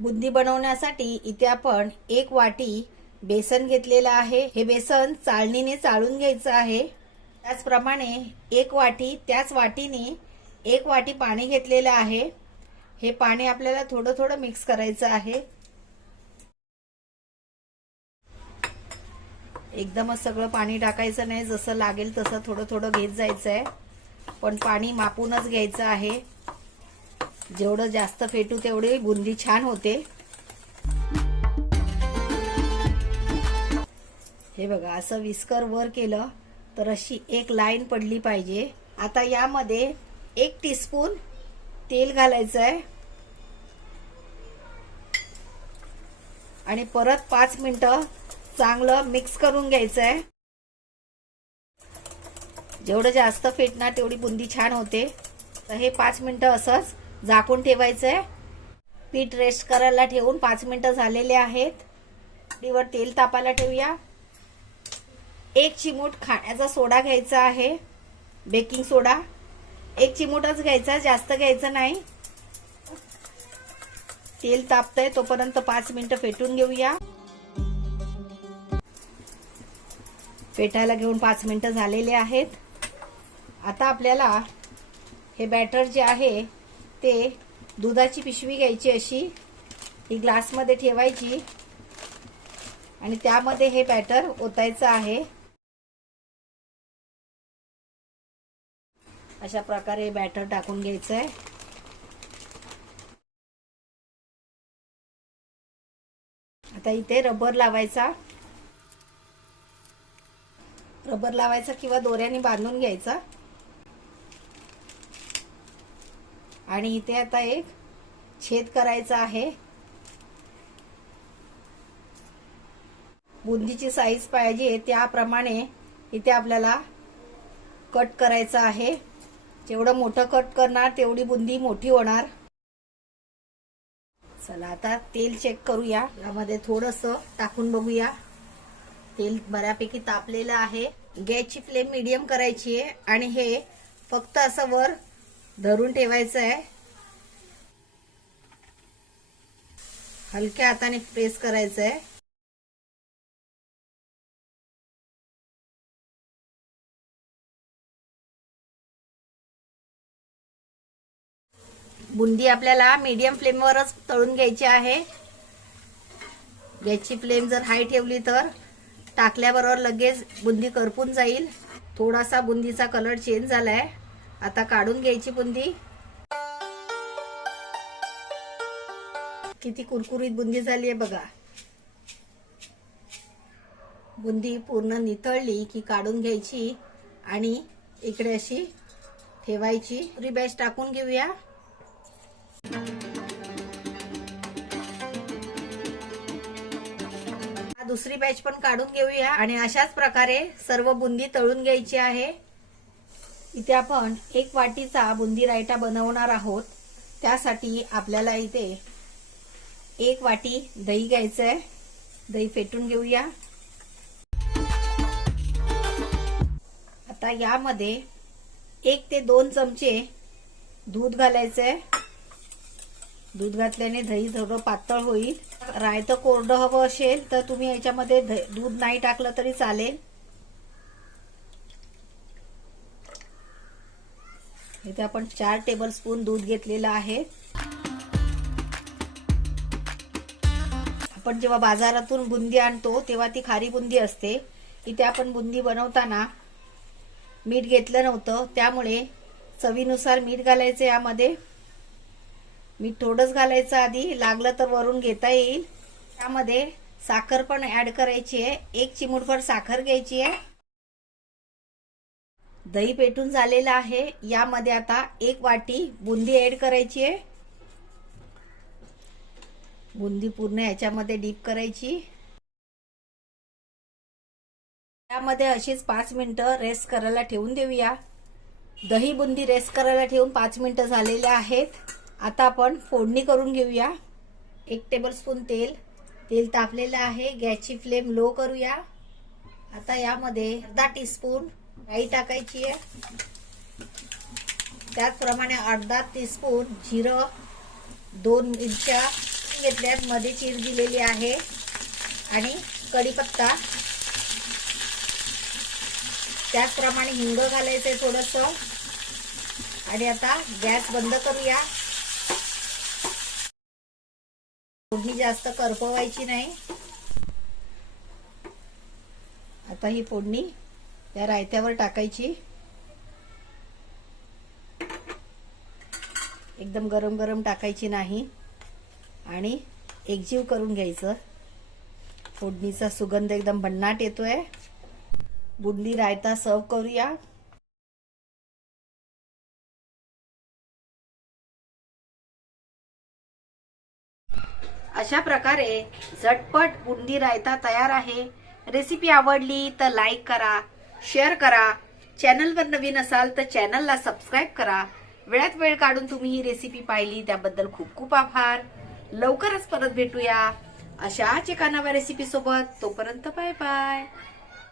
बुंदी बनवण्यासाठी इथे आपण 1 वाटी बेसन घेतलेलं आहे। हे बेसन चाळणीने चाळून घ्यायचं आहे। त्याचप्रमाणे 1 वाटी त्याच वाटीने 1 वाटी पाणी घेतलेलं आहे। हे पाणी आपल्याला थोडं थोडं मिक्स करायचं आहे। एकदमच सगळं पाणी टाकायचं नाही, जसं लागेल तसं थोडं थोडं घेत जायचं आहे, पण पाणी मापूनच घ्यायचं आहे। जेवढं जास्त फेटू तेवढी बुंदी छान होते। हे बघा, असं विस्कर वर केलं तर अशी एक लाईन पडली पाहिजे। आता यामध्ये 1 टीस्पून तेल घालायचं आहे आणि परत 5 मिनिटं चांगलं मिक्स करून घ्यायचं आहे। जेवढं जास्त फेटणार तेवढी बुंदी छान होते। तर हे 5 मिनिटं असंच झाकून ठेवायचं आहे। पीठ रेस्ट करायला ठेवून 5 मिनिटं झालेले आहेत। कढईवर तेल तापायला ठेवूया। 1 चिमूट खाण्याचा सोडा घ्यायचा आहे, बेकिंग सोडा 1 चिमूटच घ्यायचा, जास्त घ्यायचं नाही। तेल तापतंय तोपर्यंत 5 मिनिटं फेटून घेऊया। फेटायला घेऊन 5 मिनिटं झालेले आहेत। आता आपल्याला हे बॅटर जे आहे ते दुधाची पिशवी घ्यायची, अशी ही ग्लासमध्ये ठेवायची आणि त्यामध्ये हे बॅटर ओतायचं आहे। अशा प्रकारे हे बॅटर टाकून घ्यायचं आहे। आता इथे रबर लावायचा किंवा दोऱ्याने बांधून घ्यायचा आणि इथे आता एक छेद करायचा आहे। बुंदीची साईज पाहिजे त्याप्रमाणे इथे आपल्याला कट करायचं आहे। जेवढं मोठं कट करणार तेवढी बुंदी मोठी होणार। चला आता तेल चेक करूया, यामध्ये थोडंसं टाकून बघूया। तेल बऱ्यापैकी तापलेलं आहे। गॅसची फ्लेम मीडियम करायची आहे आणि हे फक्त असं वर धरून ठेवायचं आहे। हलक्या हाताने प्रेस करायचं आहे। बुंदी आपल्याला मीडियम फ्लेमवरच तळून घ्यायची आहे। गॅसची फ्लेम जर हाय ठेवली तर टाकल्याबरोबर लगेच बुंदी करपून जाईल। थोडासा बुंदीचा कलर चेंज झालाय, आता काढून घ्यायची बुंदी। किती कुरकुरीत बुंदी झाली आहे बघा। बुंदी पूर्ण नितळली की काढून घ्यायची आणि इकडे अशी ठेवायची। दुसरी बॅच टाकून घेऊया। दुसरी बॅच पण काढून घेऊया आणि अशाच प्रकारे सर्व बुंदी तळून घ्यायची आहे। इथे आपण 1 वाटीचा बुंदी रायता बनवणार आहोत। त्यासाठी आपल्याला इथे 1 वाटी दही घ्यायचंय। दही फेटून घेऊया। आता यामध्ये 1 ते 2 चमचे दूध घालायचंय। दूध घातल्याने दही थोडं पातळ होईल। रायतं कोरडं हवं असेल तर तुम्ही याच्यामध्ये दूध नाही टाकलं तरी चालेल। इथे आपण 4 टेबलस्पून दूध घेतलेलं आहे। आपण जेव्हा बाजारातून बुंदी आणतो तेव्हा ती खारी बुंदी असते। इथे आपण बुंदी बनवताना मीठ घेतलं नव्हतं, त्यामुळे चवीनुसार मीठ घालायचं। यामध्ये मीठ थोडंच घालायचं, आधी लागलं तर वरून घेता येईल। त्यामध्ये साखर पण ऍड करायची आहे। 1 चिमूटभर साखर घ्यायची आहे। दही पेटून झालेलं आहे। यामध्ये आता 1 वाटी बुंदी ऍड करायची आहे। बुंदी पूर्ण याच्यामध्ये डीप करायची। यामध्ये अशीच 5 मिनिटं रेस्ट करायला ठेवून देऊया। दही बुंदी रेस्ट करायला ठेवून 5 मिनिटं झालेले आहेत। आता आपण फोडणी करून घेऊया। 1 टेबलस्पून तेल तापलेलं आहे। गॅसची फ्लेम लो करूया। आता यामध्ये अर्धा टीस्पून राई टाकायची आहे। त्याचप्रमाणे अर्धा टीस्पून जिरं, 2 मिरच्या करून घेतल्यात, मध्ये चीर दिलेली आहे आणि कढीपत्ता, त्याचप्रमाणे हिंग घालायचंय थोडंसं. आणि आता गॅस बंद करूया. फोडणी जास्त करपवायची नाही. आता ही फोडणी त्या रायत्यावर टाकायची. एकदम गरम गरम टाकायची नाही आणि एकजीव करून घ्यायचं. फोडणीचा सुगंध एकदम भन्नाट येतोय. बुंदी रायता सर्व करूया. अशा प्रकारे झटपट बुंदी रायता तयार आहे. रेसिपी आवडली तर लाईक करा, शेअर करा. चॅनलवर नवीन असाल तर चॅनलला सबस्क्राईब करा. वेळात वेळ काढून तुम्ही ही रेसिपी पाहिली त्याबद्दल खूप खूप आभार. लवकरच परत भेटूया अशाच एका नव्या रेसिपी सोबत. तोपर्यंत बाय बाय.